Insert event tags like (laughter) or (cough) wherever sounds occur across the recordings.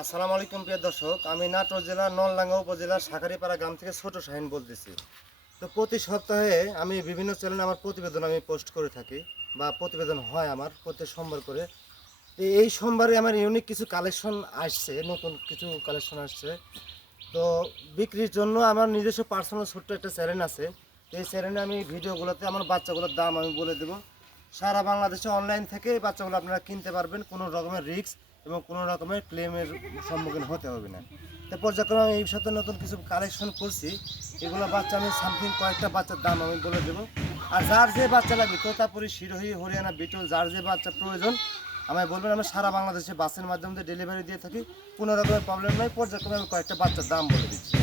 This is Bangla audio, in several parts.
আসসালামু আলাইকুম প্রিয় দর্শক, আমি নাটোর জেলার নলডাঙ্গা উপজেলার শাখারিপাড়া গ্রাম থেকে ছোট শাহিন বলতেছি। তো প্রতি সপ্তাহে আমি বিভিন্ন চ্যানেলে আমার প্রতিবেদন আমি পোস্ট করে থাকি, বা প্রতিবেদন হয় আমার প্রতি সোমবার করে। তো এই সোমবারে আমার ইউনিক কিছু কালেকশন আসছে, নতুন কিছু কালেকশন আসছে। তো বিক্রির জন্য আমার নিজস্ব পার্সোনাল ছোট্ট একটা চ্যানেল আছে। এই চ্যানেলে আমি ভিডিওগুলোতে আমার বাচ্চাগুলোর দাম আমি বলে দেবো। সারা বাংলাদেশে অনলাইন থেকে বাচ্চাগুলো আপনারা কিনতে পারবেন, কোনো রকমের রিস্ক এবং কোনো রকমের ক্লেমের সম্মুখীন হতে হবে না। তো পর্যায়ক্রমে আমি এই সাথে নতুন কিছু কালেকশন করছি। এগুলো বাচ্চা আমি সামথিং কয়েকটা বাচ্চার দাম আমি বলে দেবো। আর যার যে বাচ্চা লাগবে, তোতাপুরি, শিরোহী, হরিয়ানা, বিটল, যার যে বাচ্চা প্রয়োজন, আমায় বলবেন, আমি সারা বাংলাদেশে বাসের মাধ্যমে ডেলিভারি দিয়ে থাকি। কোনো রকমের প্রবলেম নয় পর্যায়ক্রমে আমি কয়েকটা বাচ্চার দাম বলে দিচ্ছি।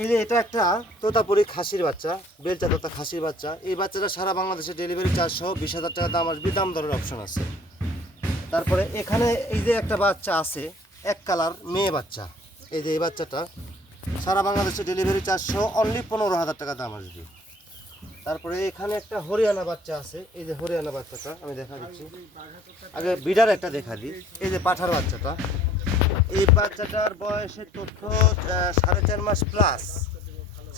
এই যে এটা একটা তোতাপুরি খাসির বাচ্চা, বেলচা তোতা খাসির বাচ্চা। এই বাচ্চাটা সারা বাংলাদেশে ডেলিভারি চার্জ সহ বিশ হাজার টাকা দাম আসবে। দাম দরের অপশন আছে। তারপরে এখানে এই যে একটা বাচ্চা আছে, এক কালার মেয়ে বাচ্চা। এই যে এই বাচ্চাটা, সারা বাংলাদেশে ডেলিভারি সহ অনলি পনেরো হাজার টাকা দাম আসবে। তারপরে এখানে একটা হরিয়ানা বাচ্চা আছে, এই যে হরিয়ানা বাচ্চাটা, আমি দেখা দিচ্ছি। আগে বিডার একটা দেখা দিই, এই যে পাঠার বাচ্চাটা। এই বাচ্চাটার বয়সের তথ্য সাড়ে চার মাস প্লাস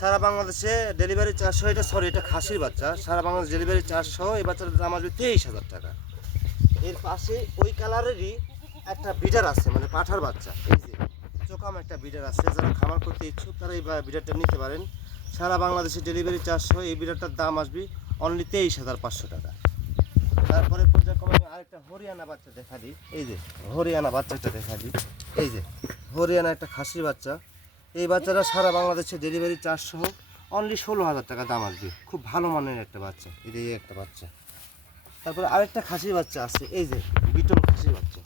সারা বাংলাদেশে ডেলিভারি চারশো, এটা সরি এটা খাসির বাচ্চা। সারা বাংলাদেশ ডেলিভারি চারশো, এই বাচ্চাটার দাম আসবে তেইশ হাজার টাকা। এর পাশে ওই কালারেরই একটা বিডার আছে মানে পাঠার বাচ্চা। এই যে, চোকাম একটা বিডার আছে, যারা খামার করতে ইচ্ছুক, তারা এই বিডারটা নিতে পারেন। সারা বাংলাদেশে ডেলিভারি চারশো এই বিডারটার দাম আসবে অনলি তেইশ হাজার পাঁচশো টাকা। তারপরে পর্যায়ক্রমে আমি আরেকটা হরিয়ানা বাচ্চা দেখা দিই। এই যে, হরিয়ানা বাচ্চাটা দেখা দিই। এই যে, হরিয়ানা একটা খাসির বাচ্চা। এই বাচ্চাটা সারা বাংলাদেশে ডেলিভারি চার্জ সহ অনলি ষোলো হাজার টাকা দাম আসবে। খুব ভালো মানের একটা বাচ্চা। এই একটা বাচ্চা। তারপরে আরেকটা খাসির বাচ্চা আছে, এই যে বিটল খাসির বাচ্চা।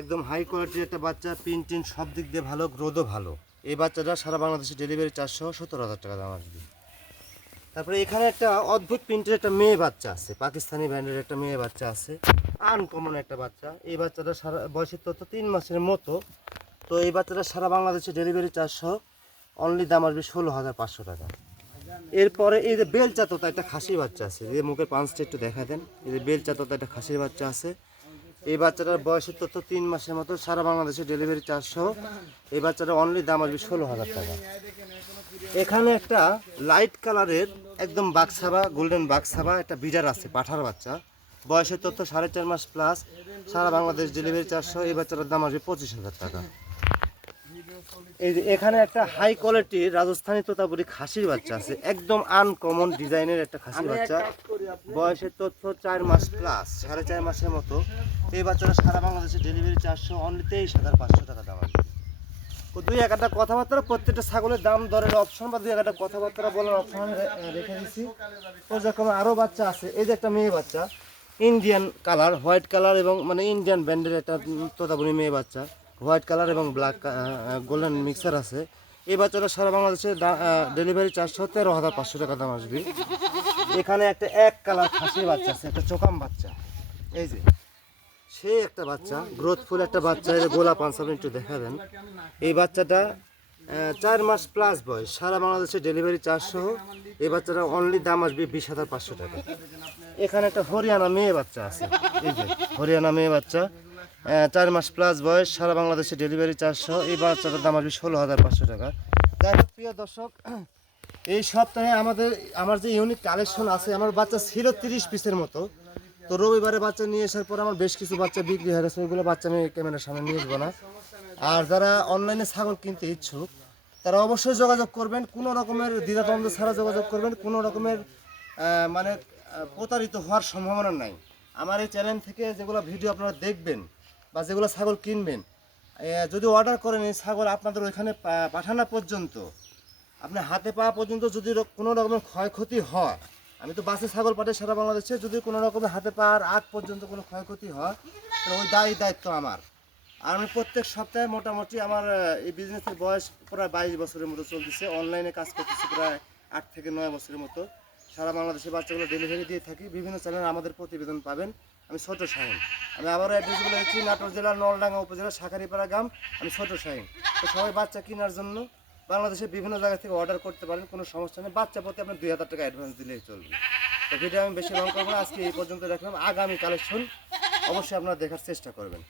একদম হাই কোয়ালিটির একটা বাচ্চা, পিন টিন সব দিক দিয়ে ভালো গ্রোথও ভালো। এই বাচ্চাটা সারা বাংলাদেশে ডেলিভারি চার্জ সহ সত্তর হাজার টাকা দাম আসবে। তারপরে এখানে একটা অদ্ভুত প্রিন্টের একটা মেয়ে বাচ্চা আছে, পাকিস্তানি ব্র্যান্ডের একটা মেয়ে বাচ্চা আছে আনকমন একটা বাচ্চা। এই বাচ্চাটা সারা বয়সের তত তিন মাসের মতো। তো এই বাচ্চাটা সারা বাংলাদেশে ডেলিভারি সহ অনলি দাম আসবে ষোলো হাজার পাঁচশো টাকা। এরপরে এই যে বেলচা তোতা একটা খাসির বাচ্চা আছে। যে মুখের পাঁচটা একটু দেখা দেন। এই যে বেলচা তোতা একটা খাসির বাচ্চা আছে। এই বাচ্চাটার বয়সের তথ্য তিন মাসের মতো সারা বাংলাদেশে ডেলিভারি সহ এই বাচ্চাটা অনলি দাম আসবে ষোলো হাজার টাকা। এখানে একটা লাইট কালারের একদম বাক্সাবা গোল্ডেন বাক্সাবা, একটা বিডার আছে, পাঠার বাচ্চা। বয়সের তথ্য সাড়ে চার মাস প্লাস সারা বাংলাদেশ ডেলিভারি চারশো এই বাচ্চাটার দাম আসবে পঁচিশ হাজার টাকা। এই যে এখানে একটা হাই কোয়ালিটির রাজস্থানী তোতাপুরি খাসির বাচ্চা আছে। একদম আনকমন ডিজাইনের একটা খাসির বাচ্চা। বয়সের তথ্য চার মাস প্লাস সাড়ে চার মাসের মতো। এই বাচ্চাটা সারা বাংলাদেশে ডেলিভারি চারশো অনলি তেইশ হাজার পাঁচশো টাকা দাম তো দুই এক একটা কথাবার্তা প্রত্যেকটা ছাগলের দাম দরের অপশন বা দুই এক একটা কথাবার্তা বলার অপশন রেখে দিচ্ছি যেরকম আরও বাচ্চা আছে এই যে একটা মেয়ে বাচ্চা ইন্ডিয়ান কালার হোয়াইট কালার এবং মানে ইন্ডিয়ান ব্র্যান্ডের একটা তোতাবুনি মেয়ে বাচ্চা। হোয়াইট কালার এবং ব্ল্যাক গোল্ডেন মিক্সার আছে। এই বাচ্চাটা সারা বাংলাদেশে ডেলিভারি চারশো তেরো হাজার পাঁচশো টাকা দাম আসবে। এখানে একটা এক কালার খাসির বাচ্চা আছে, একটা চোকাম বাচ্চা। এই যে, সে একটা বাচ্চা, গ্রোথফুল একটা বাচ্চা, এই গোলাপ আনসার একটু দেখাবেন এই বাচ্চাটা চার মাস প্লাস বয়স, সারা বাংলাদেশে ডেলিভারি সহ এই বাচ্চাটা অনলি দাম আসবে বিশ হাজার পাঁচশো টাকা। এখানে একটা হরিয়ানা মেয়ে বাচ্চা আছে। এই যে, হরিয়ানা মেয়ে বাচ্চা। চার মাস প্লাস বয়স, সারা বাংলাদেশে ডেলিভারি চারশো, এই বাচ্চাটার দাম আসবে ষোলো হাজার পাঁচশো টাকা। যাই হোক, প্রিয় দর্শক, (clears throat) এই সপ্তাহে আমাদের, আমার যে ইউনিক কালেকশন আছে, আমার বাচ্চা ছিল তিরিশ পিসের মতো। তো রবিবারে বাচ্চা নিয়ে আসার পর আমার বেশ কিছু বাচ্চা বিক্রি হয়ে গেছে, ওইগুলো বাচ্চা আমি ক্যামেরার সামনে নিয়ে আসব না। আর যারা অনলাইনে ছাগল কিনতে ইচ্ছুক, তারা অবশ্যই যোগাযোগ করবেন, কোনো রকমের দ্বিধাদ্বন্দ্ব ছাড়া যোগাযোগ করবেন, কোনো রকমের মানে প্রতারিত হওয়ার সম্ভাবনা নাই। আমার এই চ্যানেল থেকে যেগুলো ভিডিও আপনারা দেখবেন বা যেগুলো ছাগল কিনবেন যদি অর্ডার করেন, এই ছাগল আপনাদের ওইখানে পাঠানো পর্যন্ত আপনার হাতে পাওয়া পর্যন্ত যদি কোনো রকমের ক্ষয়ক্ষতি হয়, আমি তো বাসে ছাগল পাঠাই সারা বাংলাদেশে, যদি কোনো রকমের হাতে পাওয়ার আগ পর্যন্ত কোনো ক্ষয়ক্ষতি হয়, তাহলে ওই দায়ী দায়িত্ব আমার। আর আমি প্রত্যেক সপ্তাহে মোটামুটি আমার, এই বিজনেসের বয়স প্রায় বাইশ বছরের মতো চলতেছে অনলাইনে কাজ করতেছি প্রায় আট থেকে নয় বছরের মতো। সারা বাংলাদেশে বাচ্চাগুলো ডেলিভারি দিয়ে থাকি। বিভিন্ন চ্যানেলে আমাদের প্রতিবেদন পাবেন। আমি ছোট শাহিন। আমি আবারও অ্যাড্রেসগুলো দিচ্ছি, নাটোর জেলার নলডাঙ্গা উপজেলা, শাখারিপাড়া গ্রাম। আমি ছোট শাহিন। তো সবাই বাচ্চা কেনার জন্য বাংলাদেশের বিভিন্ন জায়গা থেকে অর্ডার করতে পারেন, কোনো সমস্যা নেই। বাচ্চা প্রতি আপনার দুই হাজার টাকা অ্যাডভান্স দিলেই চলবে। তো ভিডিও আমি বেশি লং করব আজকে এই পর্যন্ত রাখলাম আগামী কালেকশন অবশ্যই আপনারা দেখার চেষ্টা করবেন।